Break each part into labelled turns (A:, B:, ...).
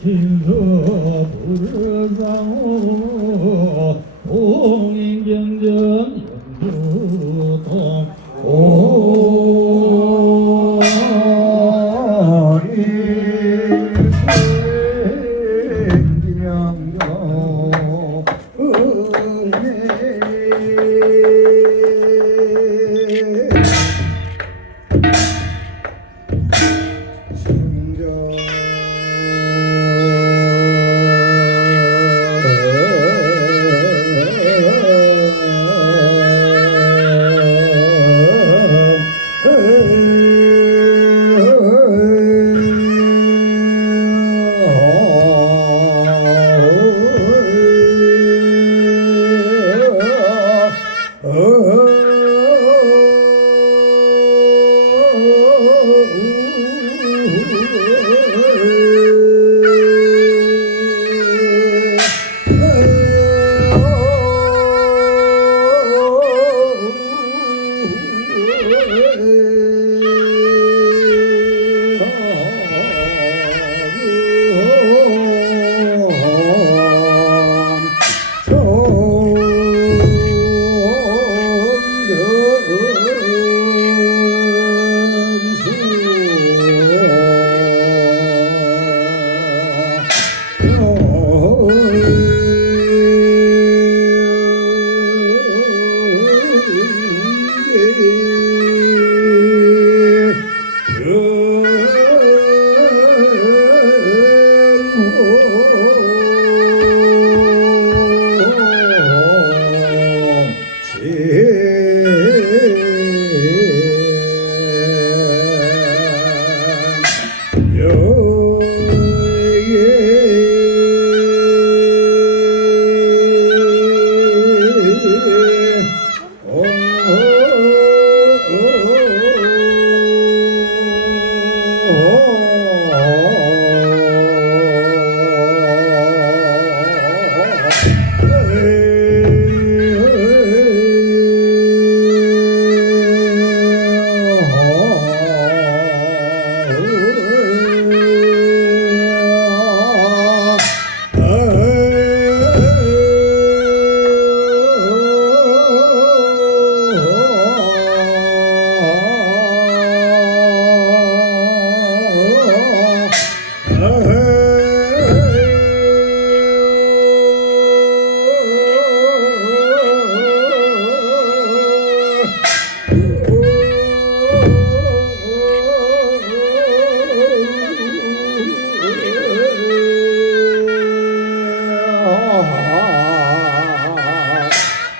A: 신서 불강호 공인병전 연수통 오리생명여 은혜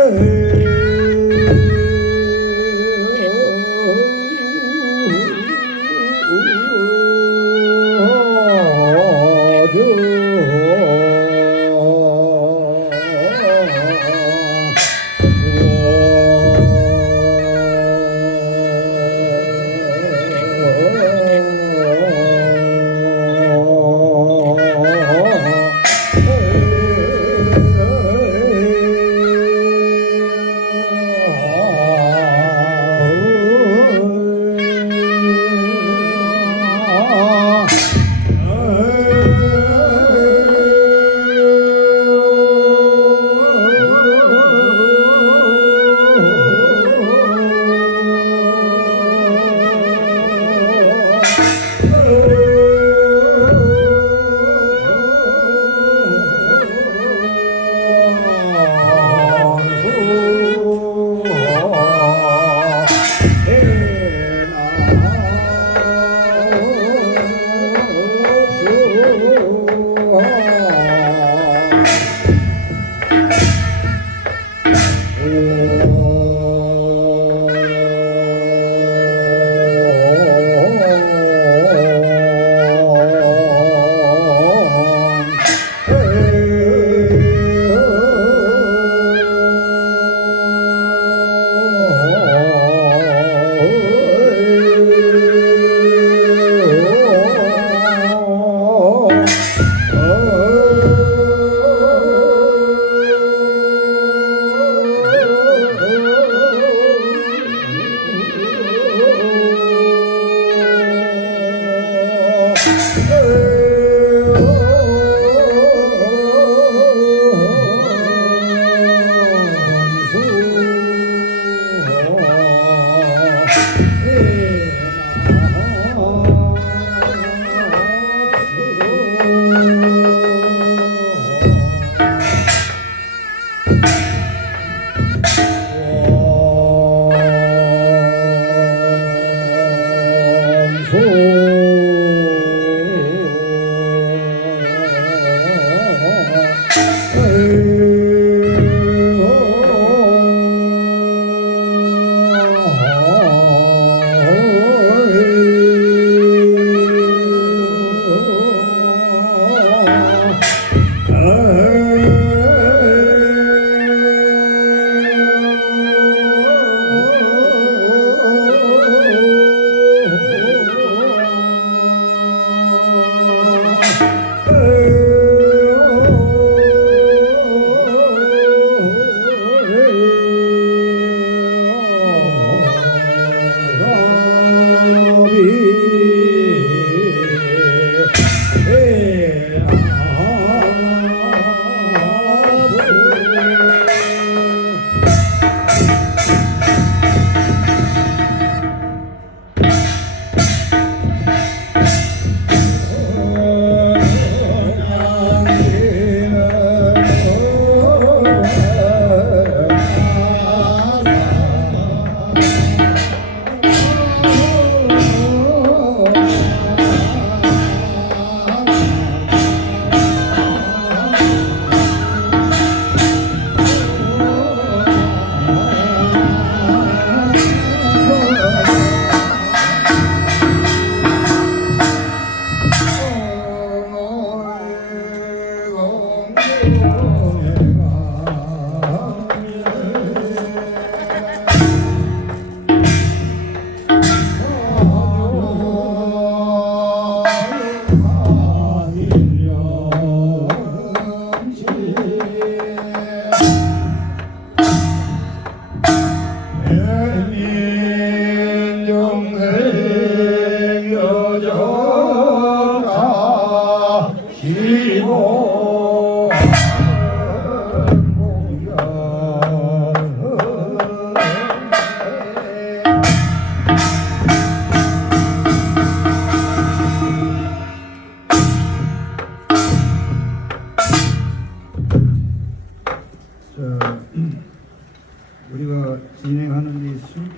A: Hey.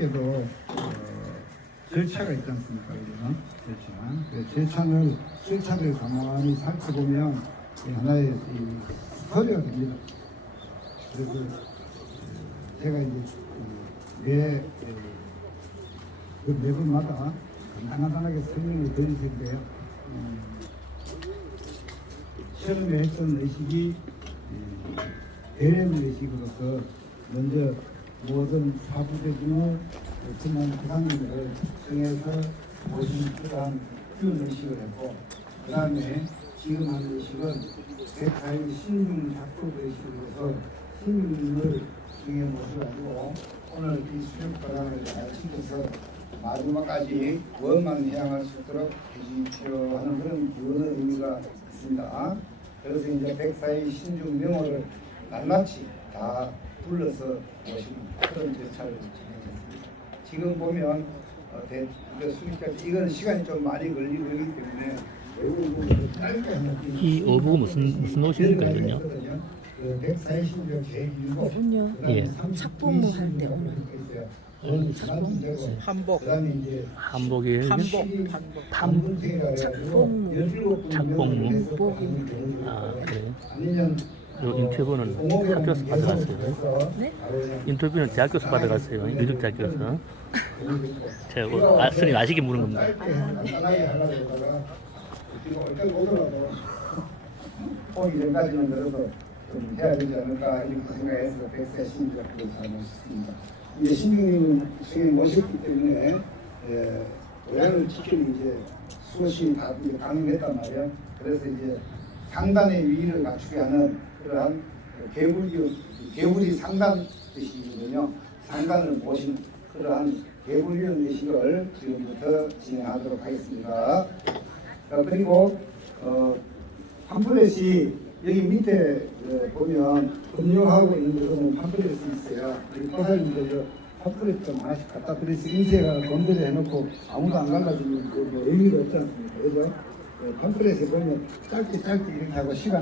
A: 이 술께도 어, 절차가 있지 않습니까? 우리는 절차. 그 절차를 절차를 가만히 살펴보면 이 하나의 이 스토리가 됩니다. 그래서 제가 이제 그매 에, 그 매분마다 간단하게 설명을 드릴 텐데요. 음, 처음에 했던 의식이 음, 대련 의식으로서 먼저 모든 사부대중의 지난 부상님을 정해서 모신 그러한 그 의식을 했고 그 다음에 지금 하는 의식은 대타의 신중 작곡 의식으로서 신중을 중에 모셔가지고 오늘 이 수련과정을 잘 지켜서 마지막까지 원만 해양할 수 있도록 해주십시오 하는 그런 기원의 의미가 있습니다. 그래서 이제 백사의 신중 명호를 낱낱이 다 불러서 모시는 그런 절차를 진행했습니다. 지금 보면 어, 대, 그 수리까지 이건 시간이 좀 많이 걸리기 때문에 외우고 짧게 하는
B: 이 어부가 무슨 무슨 옷입니까요?
A: 그 백사의 신중 제1호
C: 이건요.
B: 예.
C: 착복무 할때 오는
A: 작품
C: 한복.
B: 한복이
C: 한복, 한복.
A: 착복무
C: 착복무.
B: 아 그래요? 인터뷰는 학교에서 받아갔어요.
C: 네?
B: 인터뷰는 대학교에서 받아갔어요. 미륵대학교에서. 제가 뭐 아, 스님 아시게 물은 겁니다.
A: 전까지는 좀 해야 되지 않을까 이렇게 생각해서 백세 잘 모셨습니다. 이제 모셨기 때문에 예, 고향을 지키는 이제 수호신이 다 이제 강림했단 말이에요. 그래서 이제 상단의 위를 갖추게 하는 그러한 개불이 개불이 상단 뜻이거든요. 상단을 모시는 그러한 개불위원 의식을 지금부터 진행하도록 하겠습니다. 자, 그리고 어, 팜플렛이 여기 밑에 어, 보면 금융하고 있는 데서는 팜플렛이 있어요. 우리 포사님들 팜플렛 좀 하나씩 갖다 드려서 인쇄가 건드려 해놓고 아무도 안 갈라주면 그 뭐 의미가 없지 않습니까? 그죠? 어, 팜플렛에 보면 짧게 짧게 이렇게 하고 시간